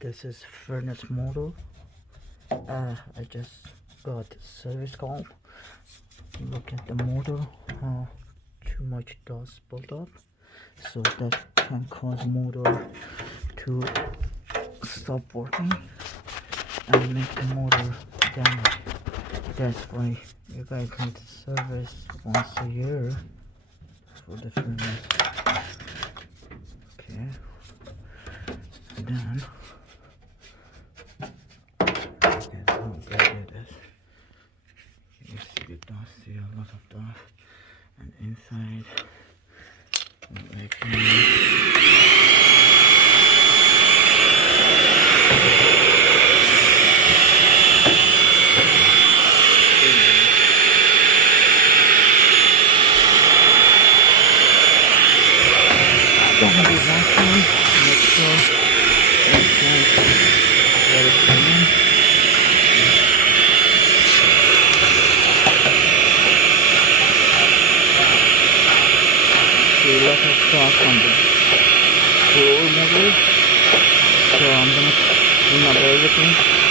This is furnace motor. I just got service call. Look at the motor. Too much dust built up, so that can cause motor to stop working and make the motor damage. That's why you guys need to service once a year for the furnace. Okay, then that's how bad it is. You see the dust, see a lot of dust, and inside like gonna be vacuum, make sure it's very clean. See a lot of stuff on the floor motor, so I'm gonna clean up everything.